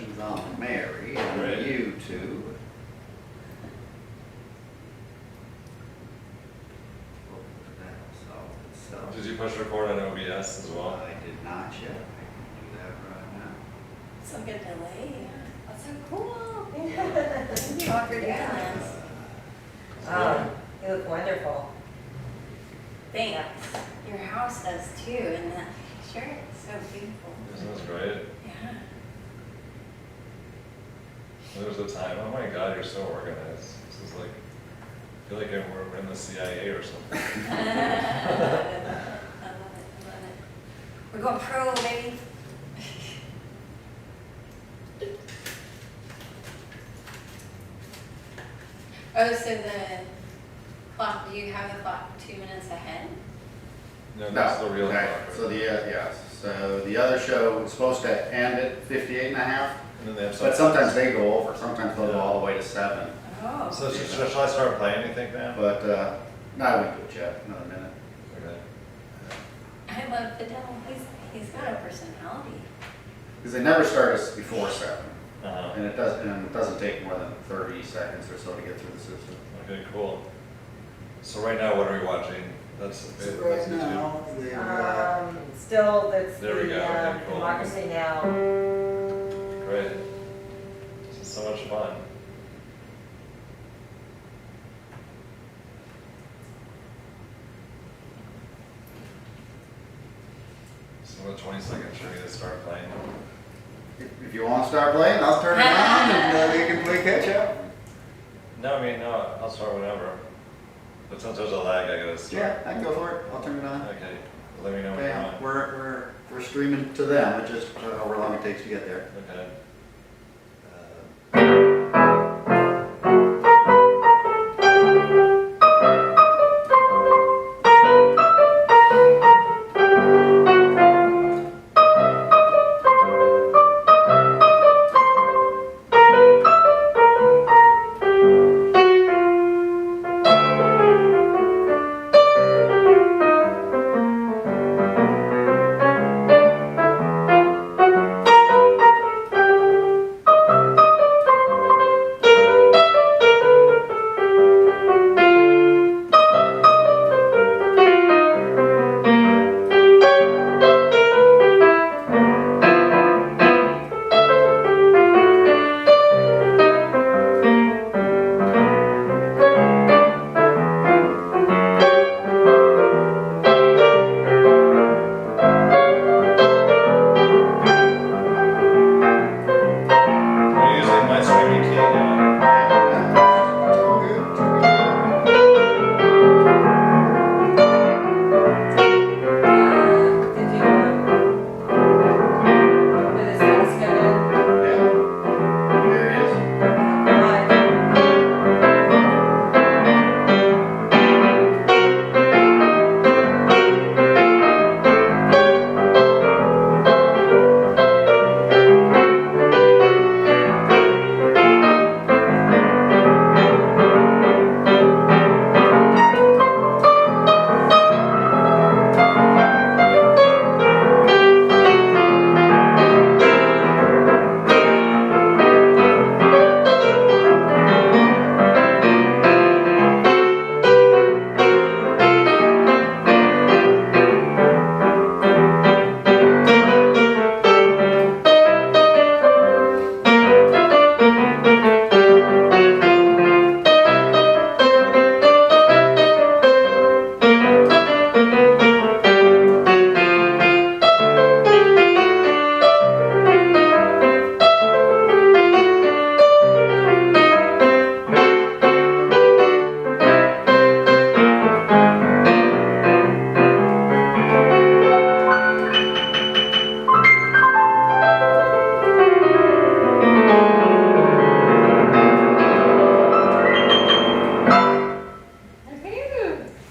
Sessions on Mary and Great. YouTube. So Did you push record on OBS as well? I did not yet. I can do that right now. Some good delay. That's so cool. Awkward Yeah. You look wonderful. Thanks. Your house does too, and that picture is so beautiful. Isn't this great? Yeah. There's a time, oh my God, you're so organized. This is like, I feel like we're in the CIA or something. I love it. I love it. We're going pro, baby. Oh, so the clock, do you have the clock 2 minutes ahead? No, that's the real okay. clock. So so the other show was supposed to end at 58 and a half, And then they have but sometimes they go over, sometimes they'll go all the way to 7. Oh. So shall I start playing, you think, man? But, no, I wouldn't do it yet, another minute. Okay. I love Fidel. He's got a personality. Because they never start us before 7. Uh-huh. And it doesn't take more than 30 seconds or so to get through the system. Okay, cool. So right now, what are we watching? That's So that's right YouTube. now, they've Still, that's There we the go, okay, cool. Democracy Now! Great. This is so much fun. So in 20 seconds, should we just start playing? if you want to start playing, I'll turn it on and we can play catch up. No, I mean, no, I'll start whenever. But since there's a lag, I gotta start. Yeah, I can go for it. I'll turn it on. Okay, let me know when Okay, you're on. we're streaming to them. It just however long it takes to get there. Okay. We're using my streaming key. Did you, for this last schedule? There it is.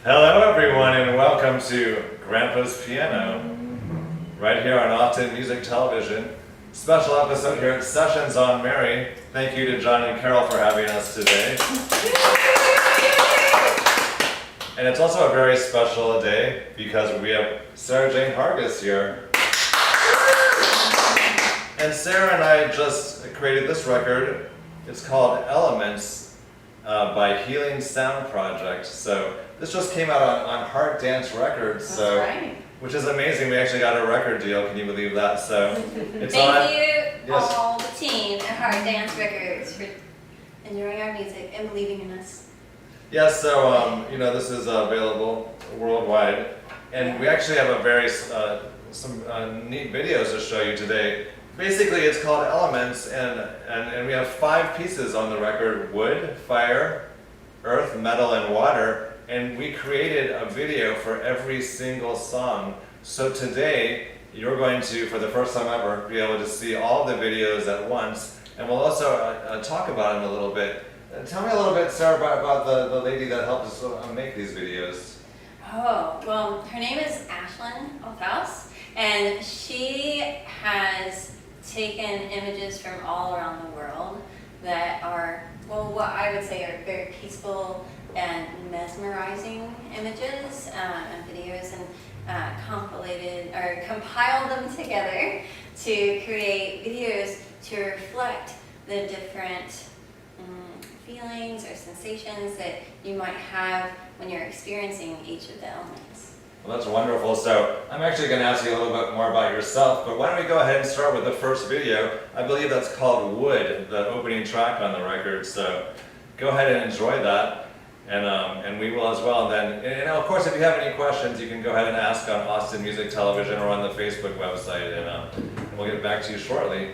Hello, everyone, and welcome to Grandpa's Piano, right here on Often Music Television. Special episode here at Sessions on Mary. Thank you to John and Carol for having us today. And it's also a very special day because we have Sarah Jane Hargis here. And Sarah and I just created this record. It's called Elements by Healing Sound Project. So this just came out on Heart Dance Records. That's So, right. which is amazing. We actually got a record deal. Can you believe that? So it's on. Thank you, Yes. all the team at Hard Dance Records, for enjoying our music and believing in us. Yes. So this is available worldwide, and we actually have a very some neat videos to show you today. Basically, it's called Elements, and we have 5 pieces on the record: wood, fire, earth, metal, and water. And we created a video for every single song. So today, you're going to, for the first time ever, be able to see all the videos at once. And we'll also talk about them a little bit. Tell me a little bit, Sarah, about the lady that helped us make these videos. Oh, well, her name is Ashlyn Althaus, and she has taken images from all around the world that are, well, what I would say are very peaceful and mesmerizing images and videos, and compiled them together to create videos to reflect the different feelings or sensations that you might have when you're experiencing each of the elements. Well, that's wonderful. So I'm actually going to ask you a little bit more about yourself, but why don't we go ahead and start with the first video. I believe that's called Wood, the opening track on the record. So go ahead and enjoy that. And we will as well. And then, of course, if you have any questions, you can go ahead and ask on Austin Music Television or on the Facebook website, and we'll get back to you shortly.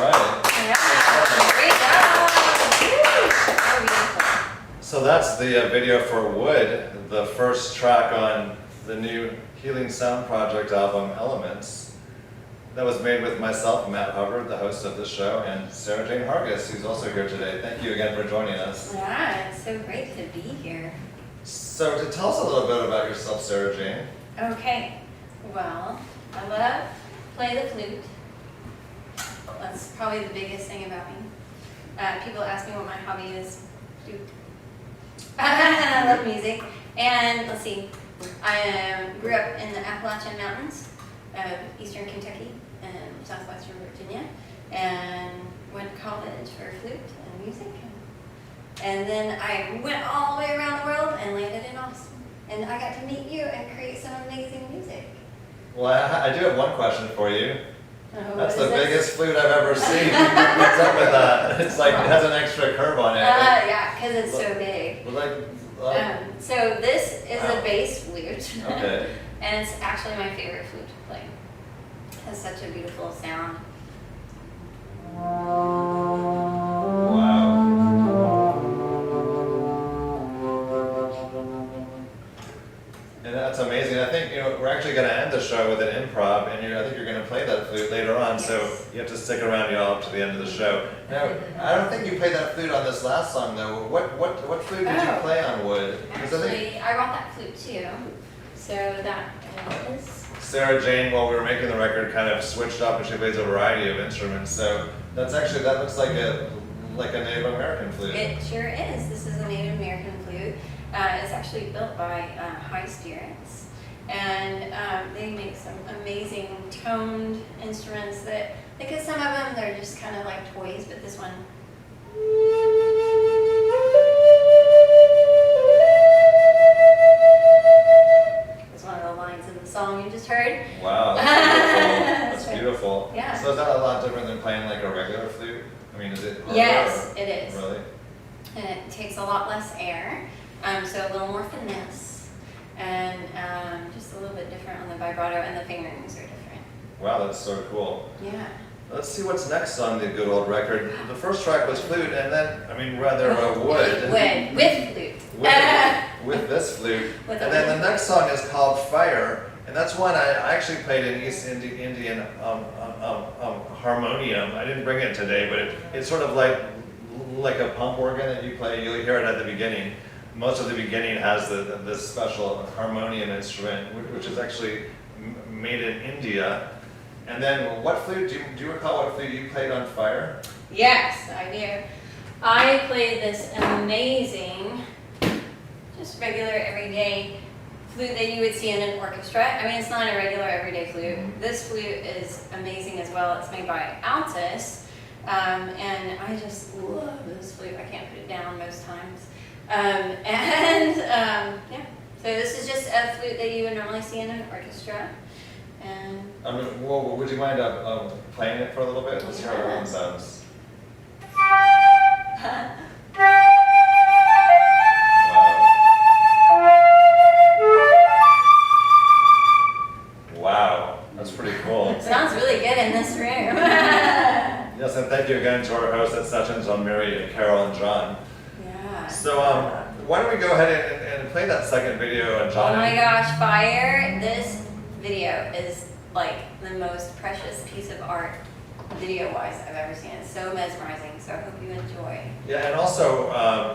right. Yeah, great job. Woo. So beautiful. So that's the video for Wood, the first track on the new Healing Sound Project album, Elements. That was made with myself, Matt Hubbard, the host of the show, and Sarah Jane Hargis, who's also here today. Thank you again for joining us. Yeah, it's so great to be here. So to tell us a little bit about yourself, Sarah Jane. Okay, well, I love play the flute. That's probably the biggest thing about me. People ask me what my hobby is. Flute. I love music. And let's see, I grew up in the Appalachian Mountains of eastern Kentucky and southwestern Virginia, and went to college for flute and music. And then I went all the way around the world and landed in Austin. And I got to meet you and create some amazing music. Well, I do have one question for you. Oh, That's what the is this? biggest flute I've ever seen. What's up with that? It's like, it has an extra curve on it. Yeah, because it's so big. Well, like, So this is Wow. a bass flute. okay. And it's actually my favorite flute to play. It has such a beautiful sound. Wow. And that's amazing. I think, we're actually going to end the show with an improv, and I think you're going to play that flute later on, so Yes. you have to stick around, y'all, up to the end of the show. Now, I don't think you played that flute on this last song, though. What flute did you Oh. play on, Wood? 'Cause I think Actually, I brought that flute too. So that is. Sarah Jane, while we were making the record, kind of switched up, and she plays a variety of instruments, so that looks like a Native American flute. It sure is. This is a Native American flute. It's actually built by High Spirits. And they make some amazing toned instruments because some of them, they're just kind of like toys, but this one. It's one of the lines in the song you just heard. Wow, that's beautiful. That's Right. beautiful. Yeah. So is that a lot different than playing like a regular flute? I mean, is it? Yes, it is. Really? And it takes a lot less air, so a little more finesse, and just a little bit different on the vibrato, and the fingerings are different. Wow, that's so cool. Yeah. Let's see what's next on the good old record. The first track was flute, and then, wood. Wood, with flute. With this flute. With And a then wood. the next song is called Fire, and that's one I actually played in East Indian harmonium. I didn't bring it today, but it's sort of like a pump organ that you play. You'll hear it at the beginning. Most of the beginning has this special harmonium instrument, which is actually made in India. And then what flute, do you recall what flute you played on Fire? Yes, I do. I played this amazing, just regular everyday flute that you would see in an orchestra. I mean, it's not a regular everyday flute. Mhm. This flute is amazing as well. It's made by Altus, and I just love this flute. I can't put it down most times. Yeah, so this is just a flute that you would normally see in an orchestra. And Well, would you mind playing it for a little bit? Let's hear how Yeah. everyone sounds. Wow, that's pretty cool. it sounds really good in this room. Yes, and thank you again to our hosts at Sessions on Mary, Carol, and John. Yeah. So, why don't we go ahead and play that second video, and John? Oh my gosh, Fire! This video is like the most precious piece of art, video-wise, I've ever seen. It's so mesmerizing. So I hope you enjoy. Yeah, and also,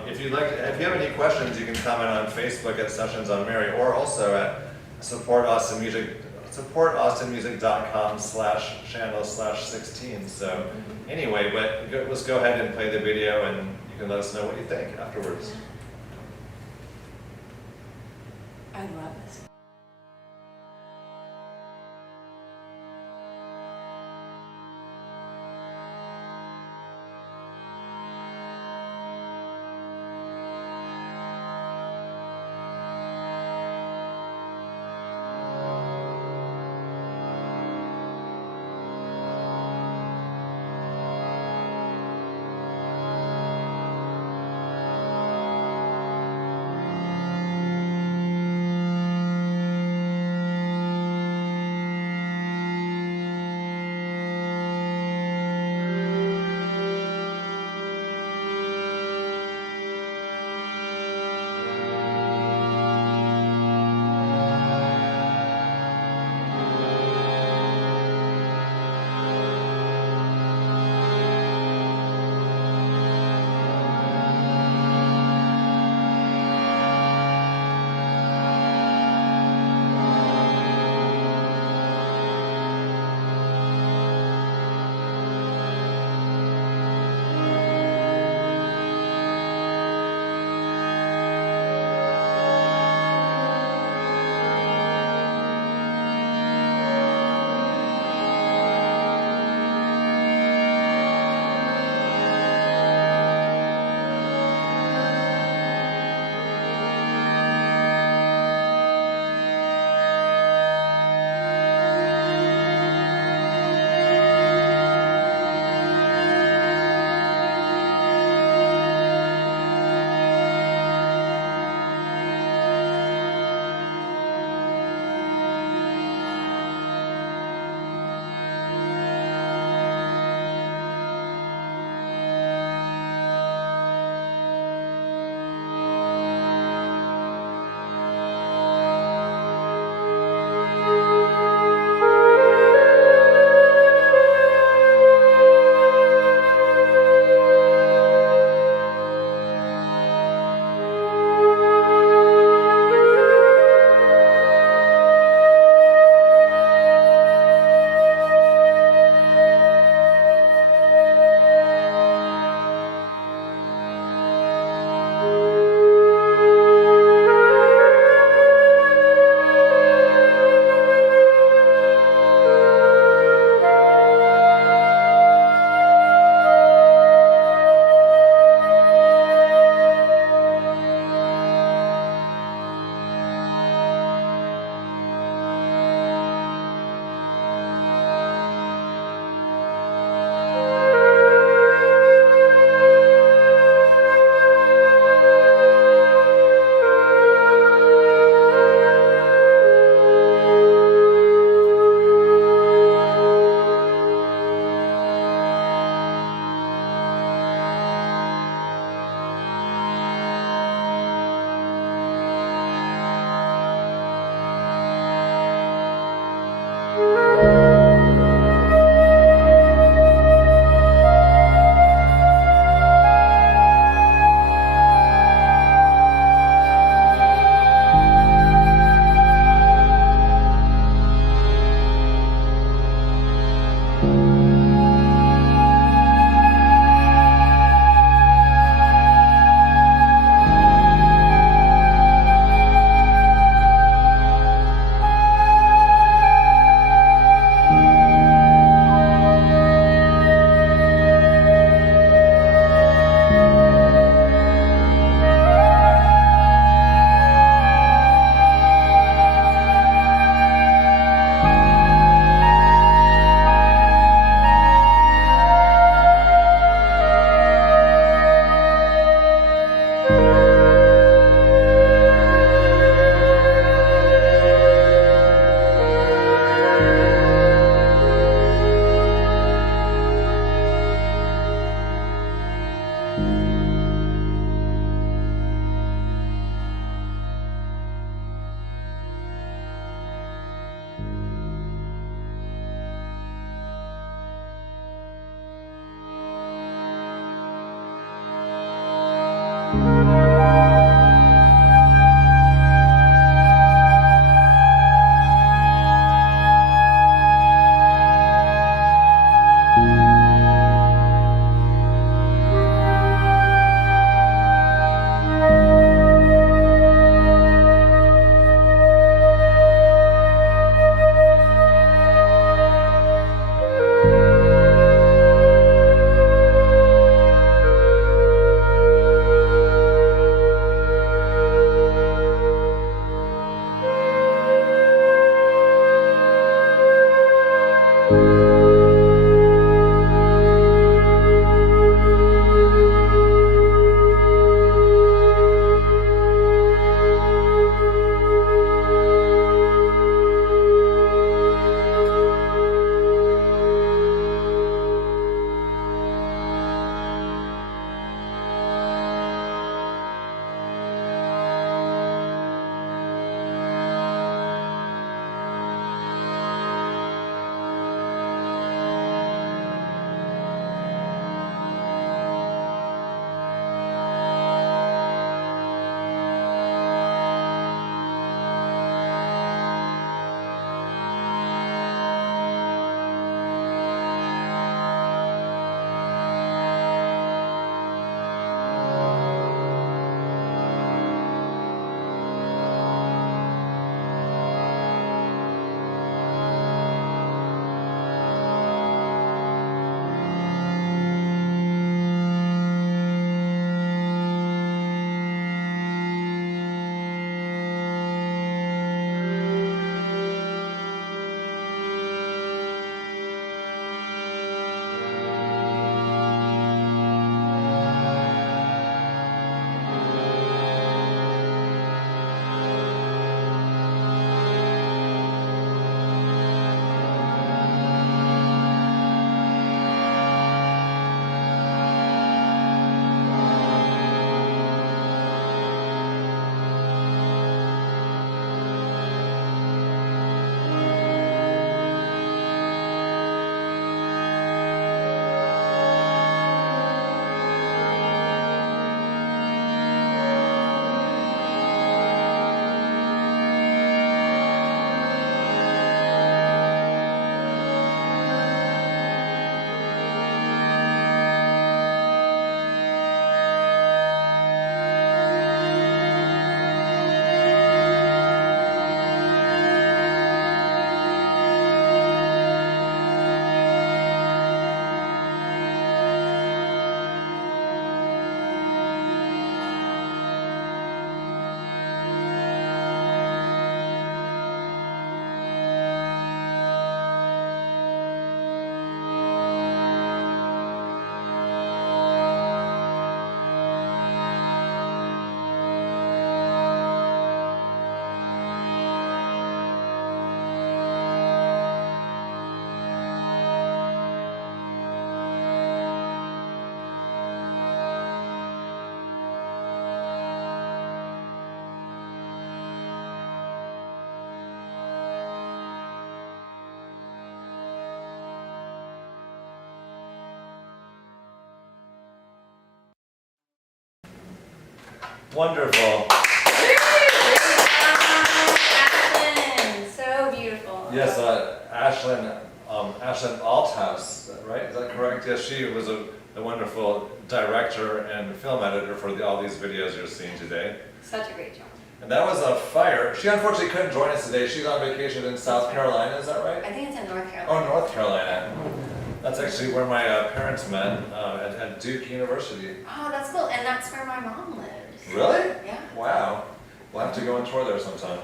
if you have any questions, you can comment on Facebook at Sessions on Mary, or also at supportaustinmusic.com/channel/16. So anyway, let's go ahead and play the video, and you can let us know what you think afterwards. I love this. Wonderful. Ashlyn, so beautiful. Yes, Ashlyn Althouse, right? Is that correct? Yes, she was a wonderful director and film editor for all these videos you're seeing today. Such a great job. And that was a fire. She unfortunately couldn't join us today. She's on vacation in South Carolina, is that right? I think it's in North Carolina. Oh, North Carolina. That's actually where my parents met at Duke University. Oh, that's cool. And that's where my mom lives. Really? Yeah. Wow. We'll have to go and tour there sometime.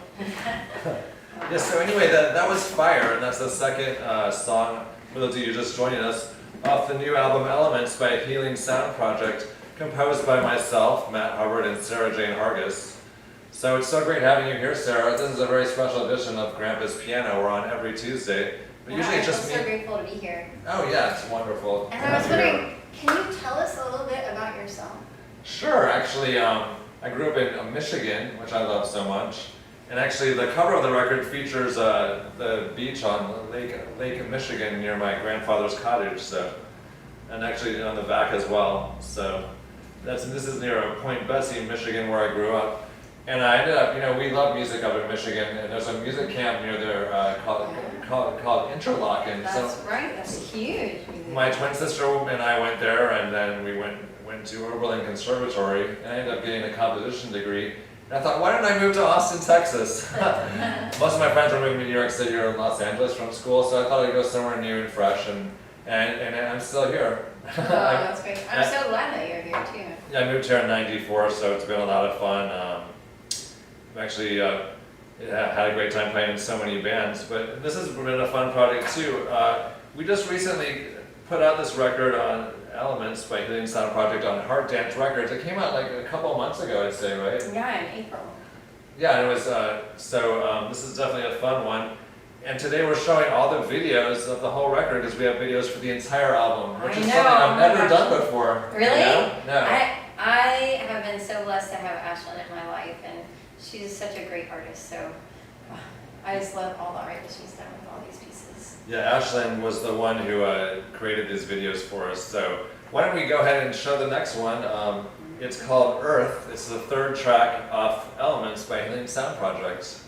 Yes, so anyway, that was Fire, and that's the second song, for those of you just joining us, off the new album Elements by Healing Sound Project, composed by myself, Matt Hubbard, and Sarah Jane Hargis. So it's so great having you here, Sarah. This is a very special edition of Grandpa's Piano. We're on every Tuesday. But Yeah, usually it's just I'm so grateful to be here. Oh yeah, it's wonderful. And I was wondering, can you tell us a little bit about yourself? Sure, actually, I grew up in Michigan, which I love so much. And actually, the cover of the record features the beach on Lake Michigan near my grandfather's cottage. So, and actually on the back as well. So, this is near Point Bessie, Michigan, where I grew up. And I ended up, we love music up in Michigan, and there's a music camp near there called Interlochen. That's right. That's huge. My twin sister and I went there, and then we went to Oberlin Conservatory, and I ended up getting a composition degree. And I thought, why don't I move to Austin, Texas? Most of my friends were moving to New York City or Los Angeles from school, so I thought I'd go somewhere new and fresh, and I'm still here. Oh, that's great. I'm so glad that you're here too. Yeah, I moved here in '94, so it's been a lot of fun. I'm actually Yeah, had a great time playing in so many bands. But this has been a fun project too. We just recently put out this record on Elements by Healing Sound Project on Heart Dance Records. It came out like a couple months ago, I'd say, right? Yeah, in April. Yeah, and it was, this is definitely a fun one. And today we're showing all the videos of the whole record because we have videos for the entire album, which I is know, something I've oh my never gosh. done before. Really? You know? No. I have been so blessed to have Ashlyn in my life, and she's such a great artist, so I just love all the art that she's done with all these pieces. Yeah, Ashlyn was the one who created these videos for us. So why don't we go ahead and show the next one. It's called Earth. It's the third track off Elements by Healing Sound Project.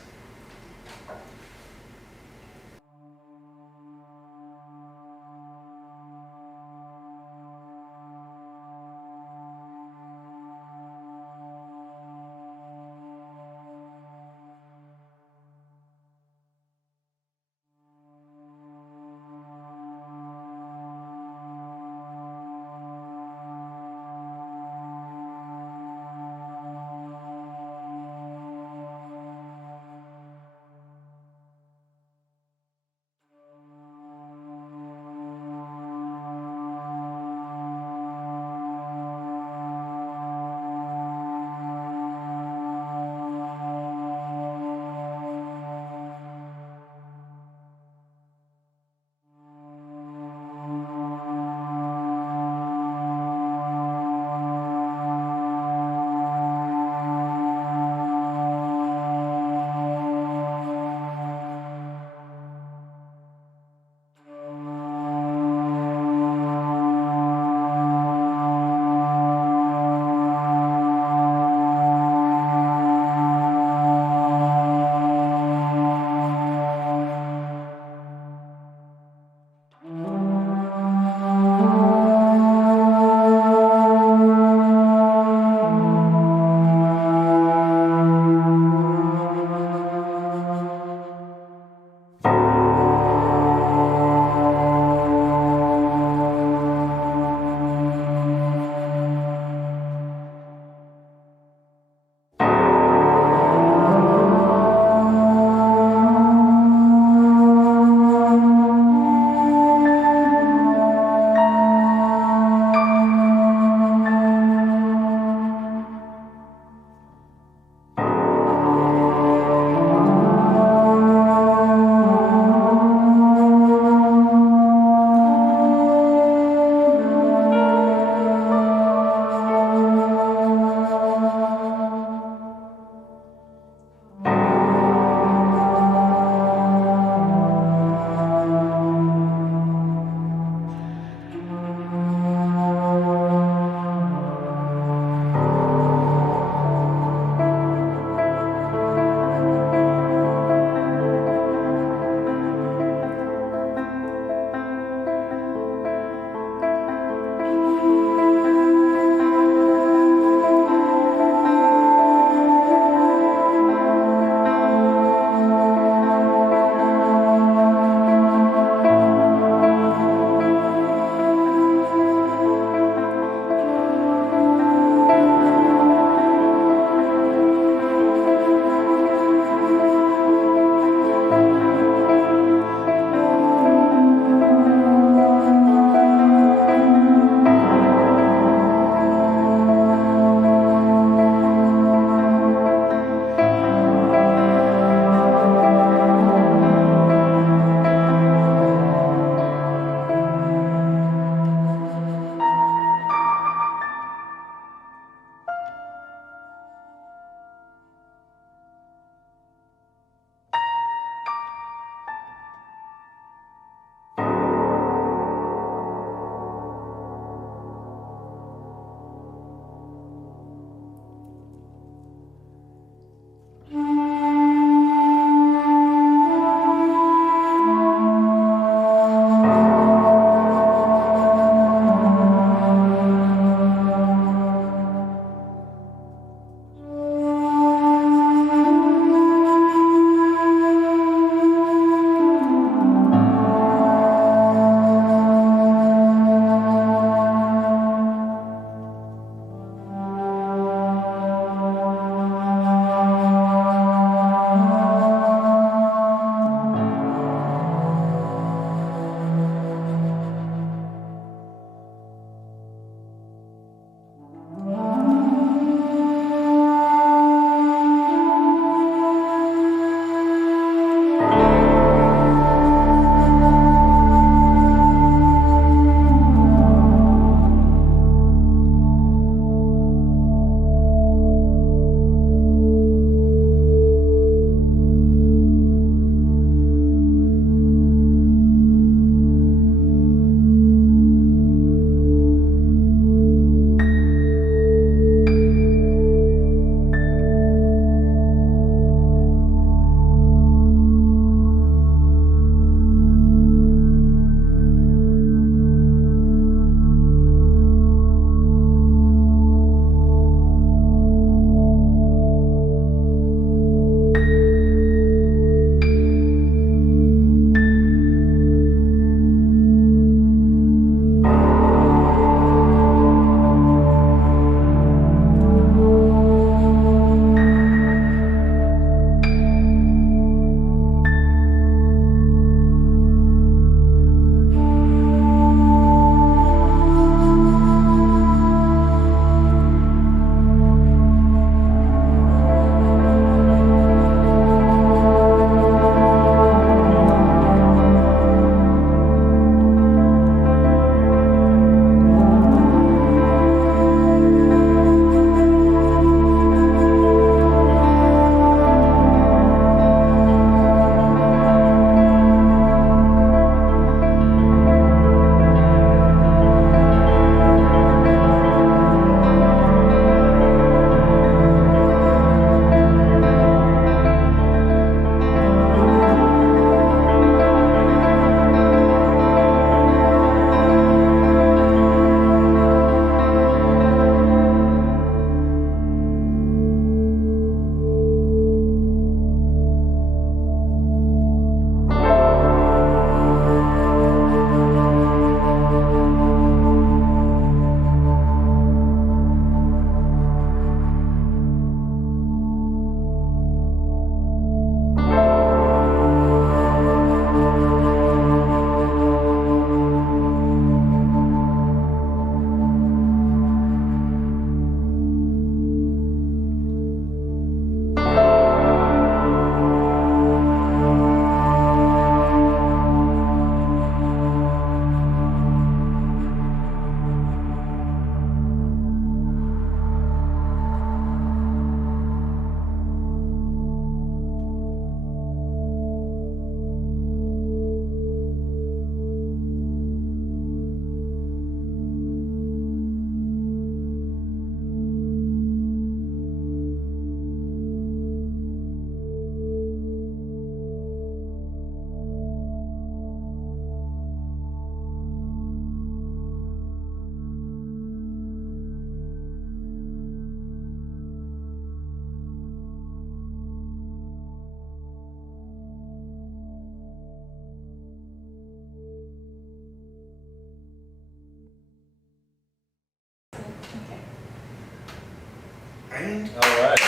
trained. All right.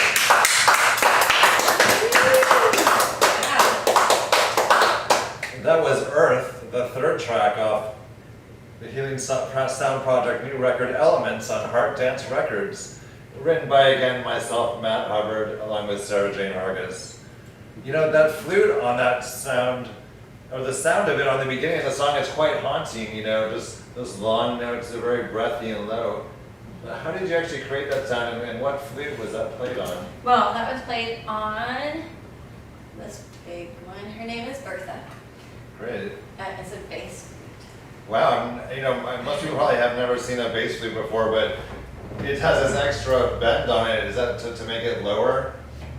That was Earth, the third track off the Healing Sound Project new record Elements on Heart Dance Records. Written by, again, myself, Matt Hubbard, along with Sarah Jane Hargis. You know, that flute on that sound, or the sound of it on the beginning of the song is quite haunting, you know, just those long notes are very breathy and low. But how did you actually create that sound, and what flute was that played on? Well, that was played on this big one. Her name is Bertha. Great. It's a bass flute. Wow, and, you know, most people probably have never seen a bass flute before, but it has this extra bend on it. Is that to make it lower?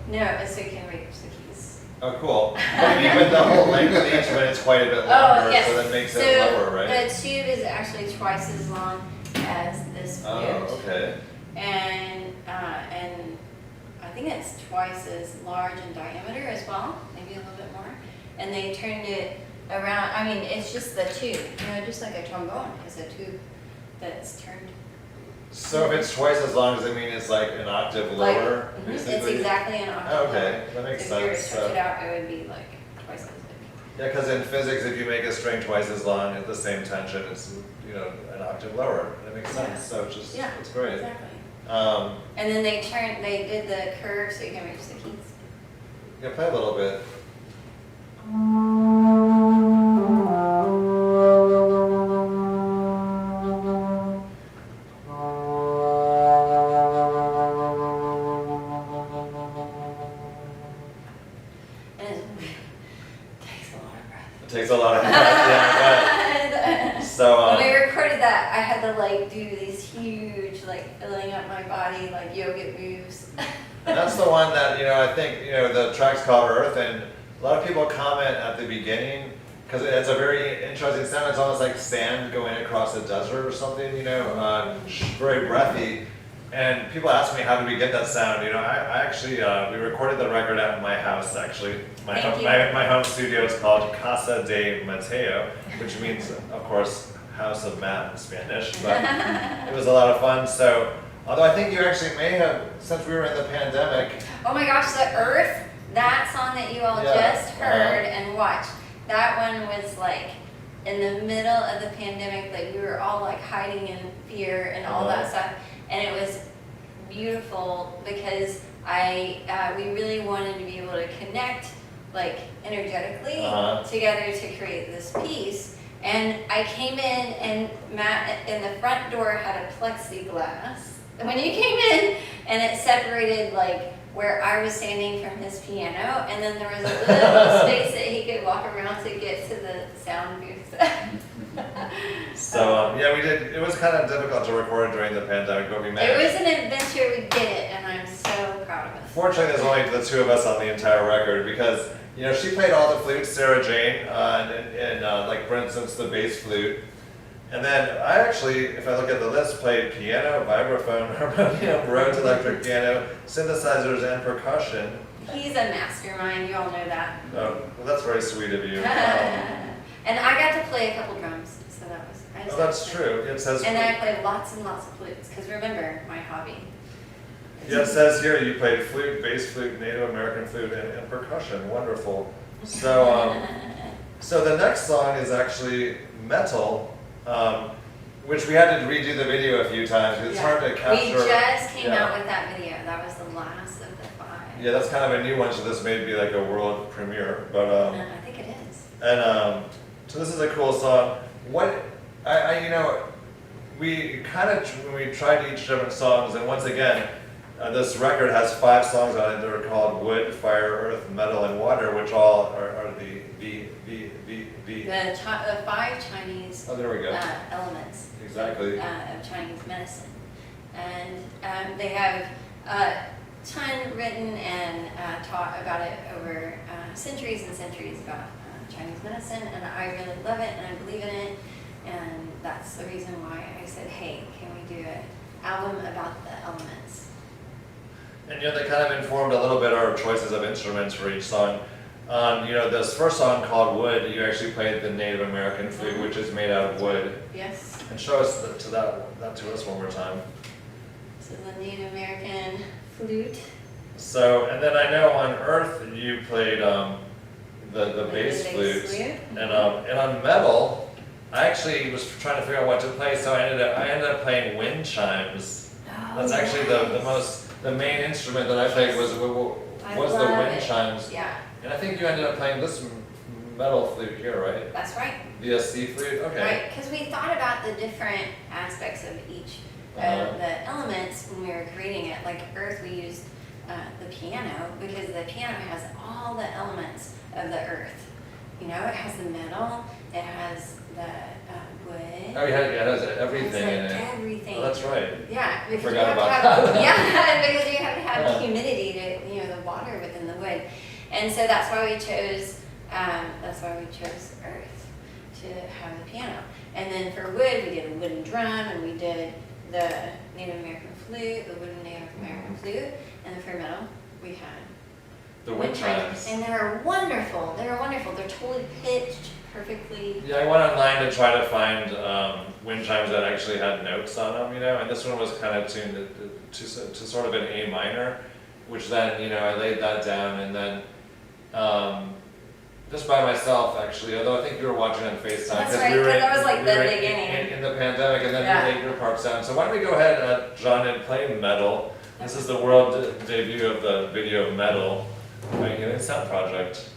No, it's so you can reach the keys. Oh, cool. But the whole length of the instrument is quite a bit longer, Oh, yes. so that makes it lower, right? The tube is actually twice as long as this flute. Oh, okay. And I think it's twice as large in diameter as well, maybe a little bit more. And they turned it around. I mean, it's just the tube, you know, just like a trombone is a tube that's turned. So if it's twice as long, does it mean it's like an octave lower? It's basically? exactly an octave Oh, okay, lower. that makes So if you were to sense. stretch it out, it would be like twice as big. Yeah, because in physics, if you make a string twice as long at the same tension, it's, you know, an octave lower. That makes sense. Yeah. So it's just, Yeah, it's great. exactly. Um, And then they did the curve so you can reach the keys. yeah, play a little bit. And it takes a lot of breath. It takes a lot of breath, yeah, but, so, When we recorded that, I had to like do these huge, like filling up my body, like yoga moves. and that's the one that, you know, I think, you know, the track's called Earth, and a lot of people comment at the beginning, because it's a very interesting sound. It's almost like sand going across a desert or something, you know, very breathy. And people ask me, how did we get that sound? You know, I actually, we recorded the record at my house, actually. My home studio is called Casa de Mateo, which means, of course, House of Matt in Spanish. But it was a lot of fun. So, although I think you actually may have, since we were in the pandemic. Oh my gosh, the Earth, that song that you all Yeah, just heard and watched, that one was like in the middle of the pandemic, like we were all like hiding in fear and all that stuff. And it was beautiful because we really wanted to be able to connect like energetically together to create this piece. And I came in and Matt in the front door had a plexiglass when you came in, and it separated like where I was standing from his piano, and then there was a little space that he could walk around to get to the sound booth. So, yeah, we did, it was kind of difficult to record during the pandemic, but we managed. It was an adventure, we did it, and I'm so proud of us. Fortunately, there's only the two of us on the entire record because, you know, she played all the flutes, Sarah Jane, and like for instance, the bass flute. And then I actually, if I look at the list, played piano, vibraphone, harmonium, Rhodes electric piano, synthesizers, and percussion. He's a mastermind, you all know that. Oh, well, that's very sweet of you. And I got to play a couple drums, so that was. I just Oh, that's got to- true. It says. And then I played lots and lots of flutes, because remember, my hobby. Yeah, it says here you played flute, bass flute, Native American flute, and percussion. Wonderful. So, so the next song is actually Metal, which we had to redo the video a few times. It's hard to capture. We just came yeah. out with that video. That was the last of the 5. Yeah, that's kind of a new one, so this may be like a world premiere. But I think it is. and so this is a cool song. What you know, we kind of when we tried each different songs, and once again. This record has 5 songs on it. They're called Wood, Fire, Earth, Metal, and Water, which all are the. The 5 Chinese Oh, there we go. elements Exactly. of Chinese medicine. And they have a ton written and taught about it over centuries and centuries about Chinese medicine, and I really love it and I believe in it, and that's the reason why I said, hey, can we do an album about the elements? And you know, they kind of informed a little bit our choices of instruments for each song. You know, this first song called Wood, you actually played the Native American flute, which is made out of wood. Yes. And show us that to us one more time. This is the Native American flute. So, and then I know on Earth you played the bass flute, and on metal, I actually was trying to figure out what to play, so I ended up playing wind chimes. Oh, That's actually the main instrument that I played was the love wind it. chimes. Yeah, And I think you ended up playing this metal flute here, right? that's right. The SC flute. Okay. Right, because we thought about the different aspects of each of the elements when we were creating it. Like Earth, we used the piano because the piano has all the elements of the Earth. You know, it has the metal, it has the wood. Oh, yeah, it has everything in It's it. like everything. Oh, that's right. Yeah, because forgot you have about to have, that. yeah, because you have to have humidity to, the water within the wood, and so that's why we chose Earth to have the piano. And then for wood, we did a wooden drum, and we did the Native American flute, the wooden Native American flute, and then for metal, we had The wind chimes. and they're wonderful. They're wonderful. They're totally pitched perfectly. Yeah, I went online to try to find wind chimes that actually had notes on them, and this one was kind of tuned to sort of an A minor, which then, I laid that down, and then just by myself, actually, although I think you were watching on FaceTime. That's right, 'cause that was like we the were beginning. in the pandemic, and then Yeah. you laid your parts down. So why don't we go ahead, John, and play metal. This is the world debut of the video of metal by Healing Sound Project.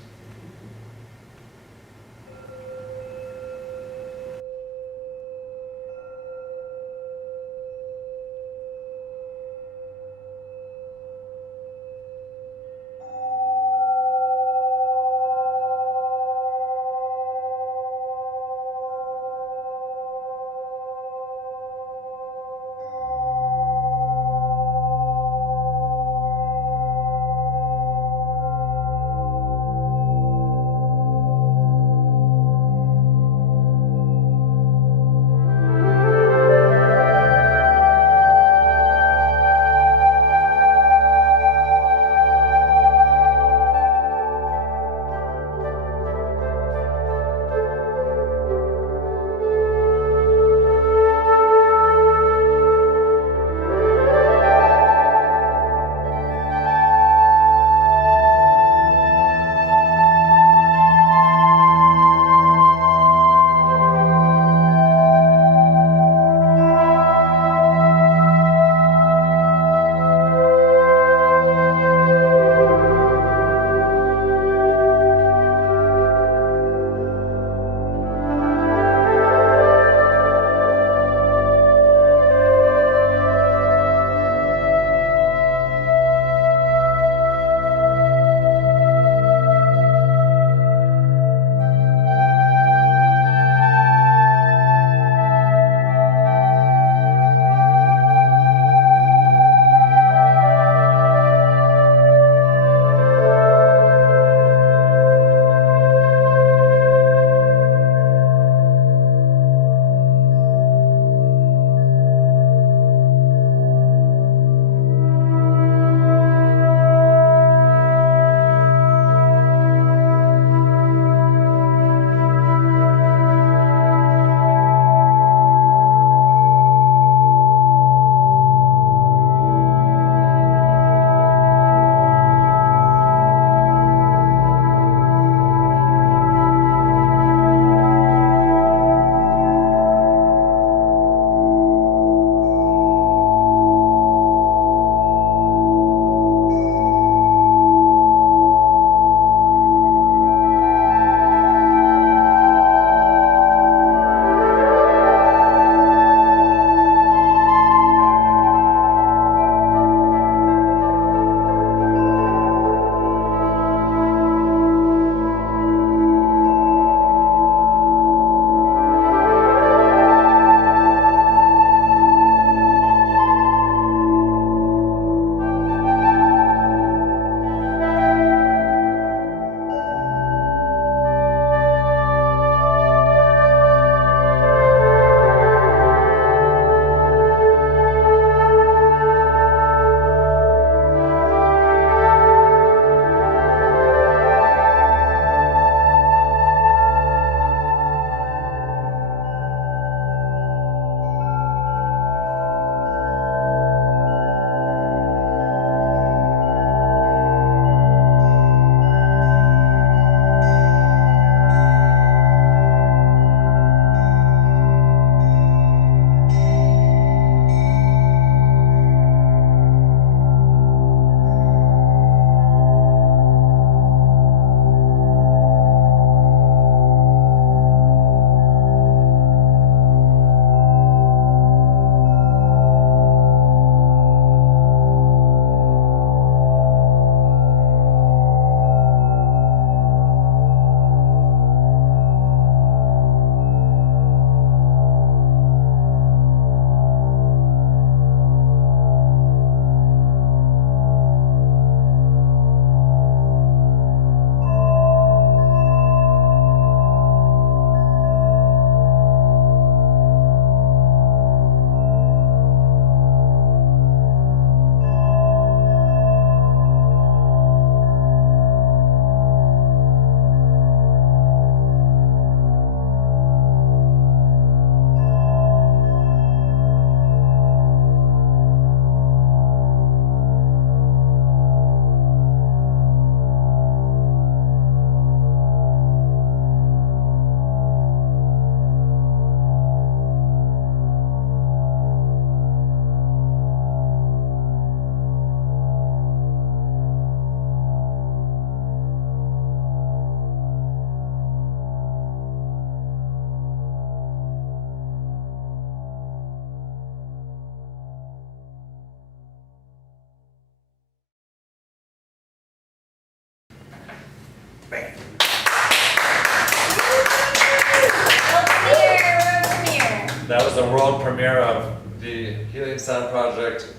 the world premiere of the Healing Sound Project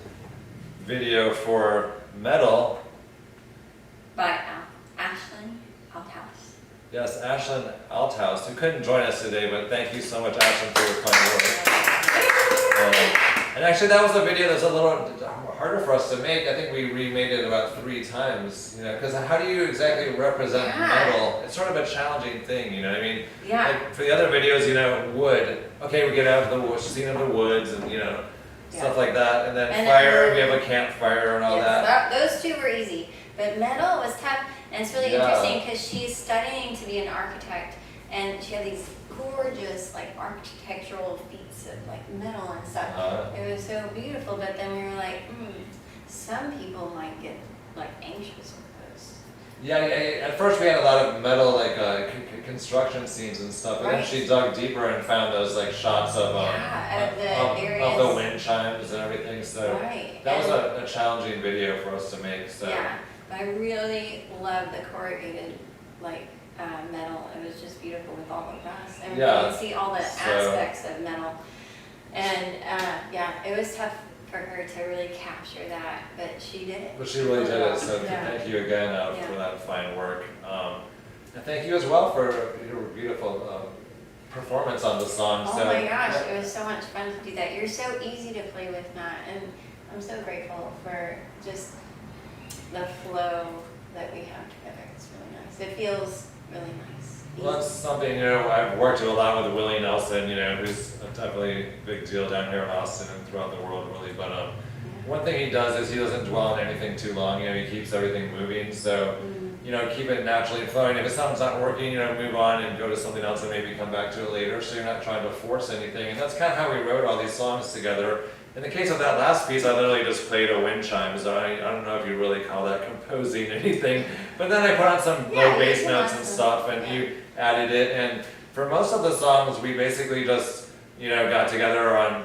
video for Metal. By Ashlyn Althouse. Yes, Ashlyn Althouse, who couldn't join us today, but thank you so much, Ashlyn, for your kind work. And actually, that was a video that's a little harder for us to make. I think we remade it about 3 times, because how do you exactly represent metal? It's sort of a challenging thing, you know what I mean? Yeah. Like for the other videos, wood. Okay, we get out of the scene of the woods and, stuff like that. And then fire, we have a campfire and all that. Those 2 were easy. But metal was tough, and it's really interesting because she's studying to be an architect, and she had these gorgeous architectural feats of metal and stuff. It was so beautiful, but then we were like, some people might get anxious with this. Yeah, at first we had a lot of metal construction scenes and stuff, but then she dug deeper and found those shots of the wind chimes and everything. So that was a challenging video for us to make. So yeah, but I really love the corrugated metal. It was just beautiful with all the glass, and you can see all the aspects of metal. And it was tough for her to really capture that, but she did it. But she really did it, so thank you again for that fine work. And thank you as well for your beautiful performance on the song. Oh my gosh, it was so much fun to do that. You're so easy to play with, Matt, and I'm so grateful for just the flow that we have together. It's really nice. It feels really nice. Well, that's something, I've worked a lot with Willie Nelson, who's definitely a big deal down here in Austin and throughout the world, really. But one thing he does is he doesn't dwell on anything too long. He keeps everything moving. So, keep it naturally flowing. If something's not working, move on and go to something else and maybe come back to it later. So you're not trying to force anything. And that's kind of how we wrote all these songs together. In the case of that last piece, I literally just played a wind chime, so I don't know if you really call that composing anything. But then I put on some low bass notes and stuff, and you added it. And for most of the songs, we basically just, got together on,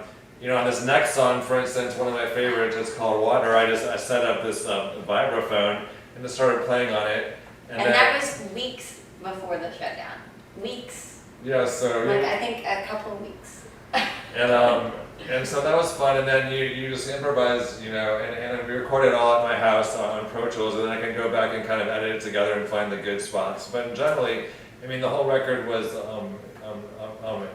on this next song, for instance, one of my favorites, it's called Water. I set up this vibraphone and just started playing on it. And that was weeks before the shutdown. Weeks. Yeah, so. I think a couple of weeks. And so that was fun, and then you just improvise, and we recorded it all at my house on Pro Tools, and then I can go back and kind of edit it together and find the good spots. But generally, the whole record was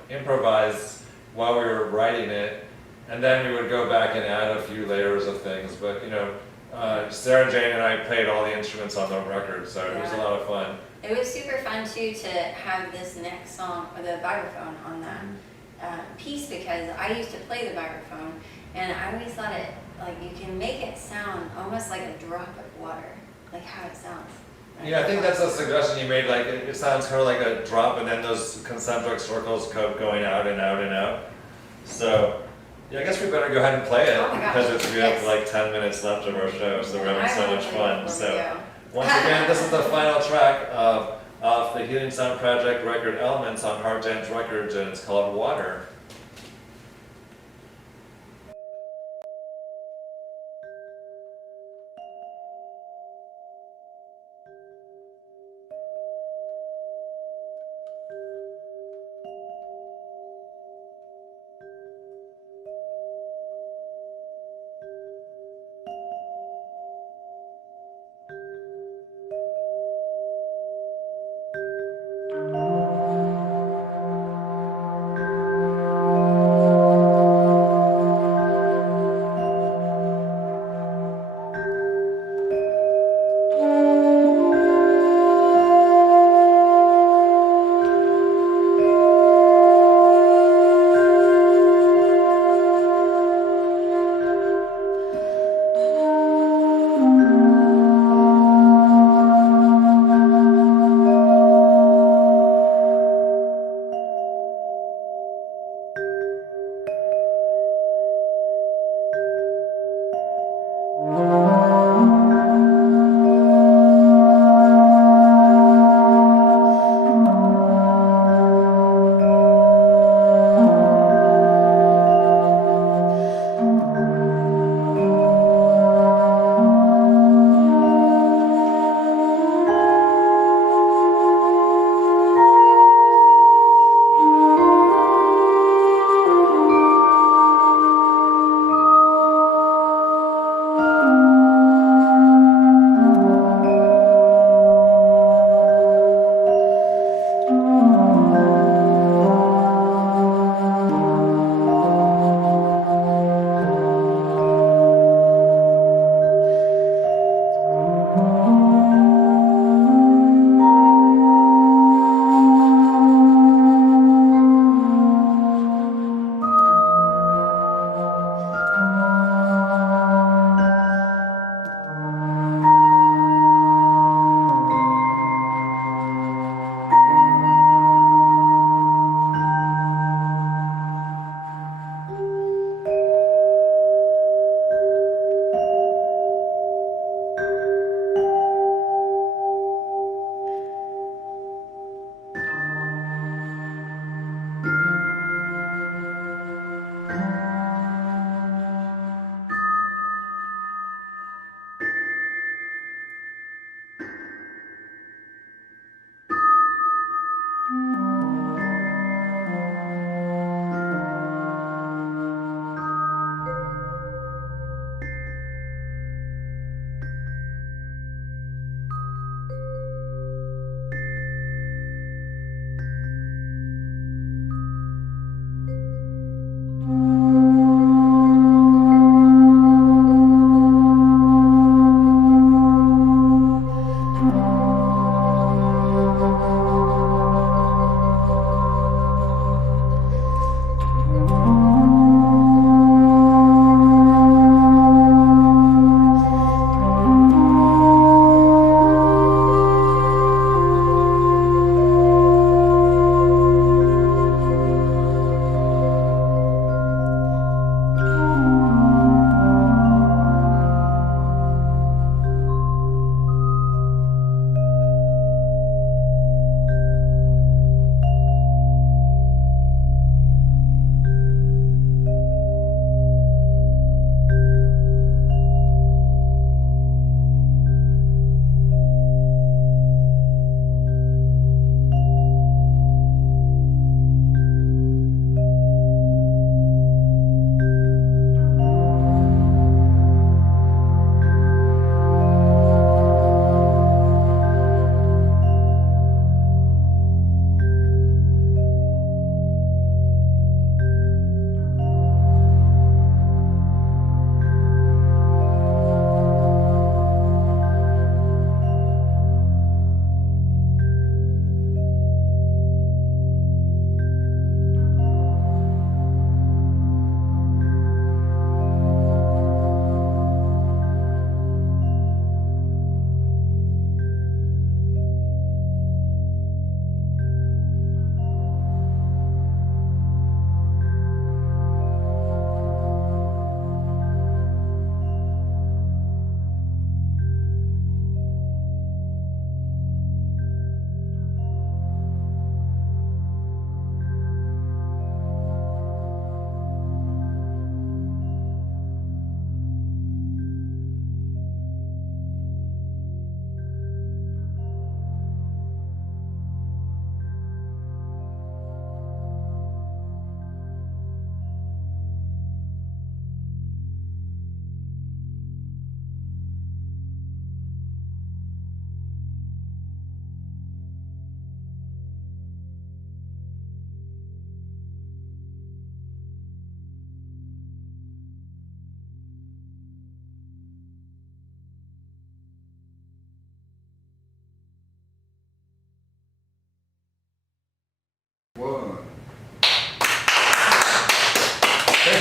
improvised while we were writing it, and then we would go back and add a few layers of things. But Sarah Jane and I played all the instruments on the record, so it was a lot of fun. It was super fun too to have this next song, or the vibraphone on that piece, because I used to play the vibraphone, and I always thought it you can make it sound almost like a drop of water, like how it sounds. Yeah, I think that's a suggestion you made. It sounds kind of like a drop, and then those concentric circles going out and out and out. So, I guess we better go ahead and play it because we have 10 minutes left of our show, so we're having so much fun. So, once again, this is the final track of the Healing Sound Project record Elements on Hard Dance Records, and it's called Water.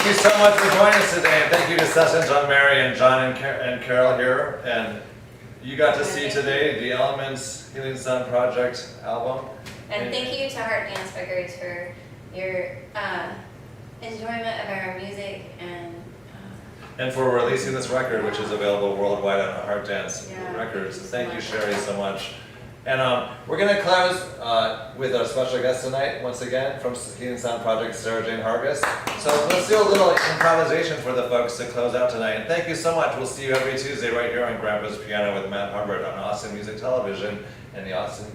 Thank you so much for joining us today, and thank you to Sessions on Mary and John and Carol here. And you got to see today the Elements Healing Sun Project album. And thank you to Heart Dance Records for your enjoyment of our music And for releasing this record, which is available worldwide on Heart Dance Yeah, Records. thank you so Thank you, much. Sherry, so much. And we're going to close with our special guest tonight, once again, from Healing Sound Project, Sarah Jane Hargis. So let's do a little improvisation for the folks to close out tonight. And thank you so much. We'll see you every Tuesday right here on Grandpa's Piano with Matt Hubbard on Austin Music Television and the Austin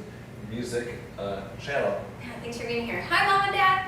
Music channel. yeah, thanks for being here. Hi, Mom and Dad.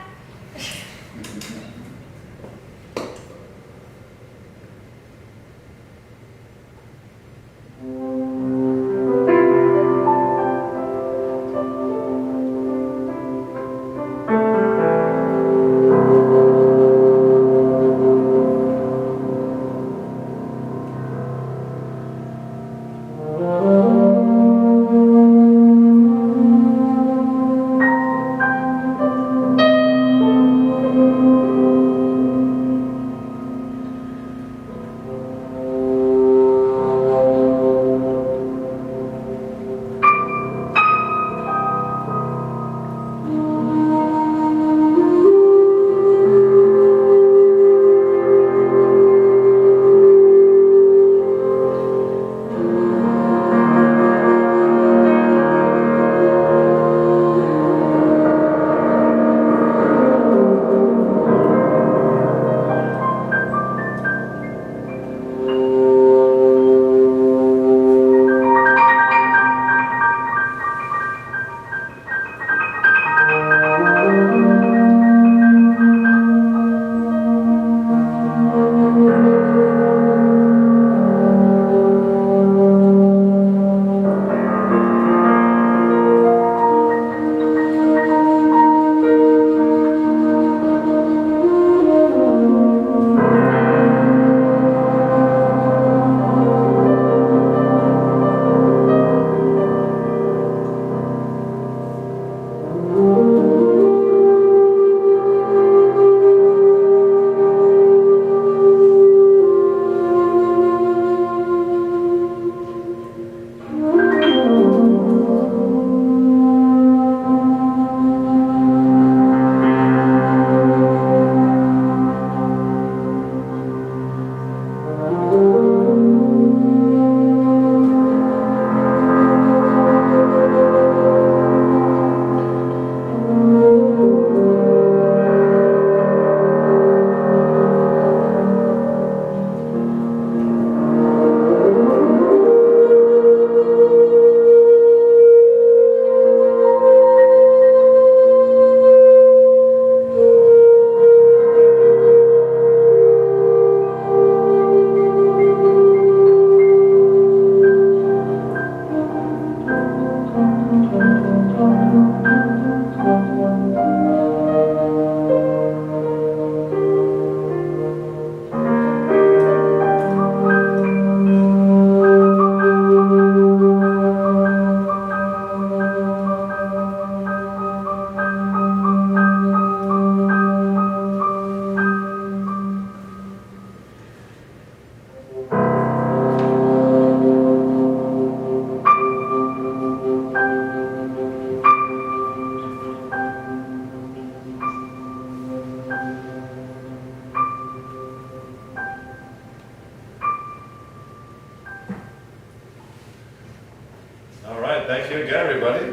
All right, thank you again, everybody.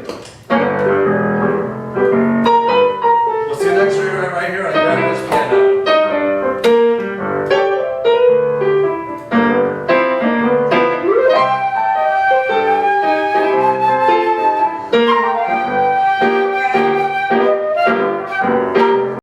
We'll see you next week right here on Grandpa's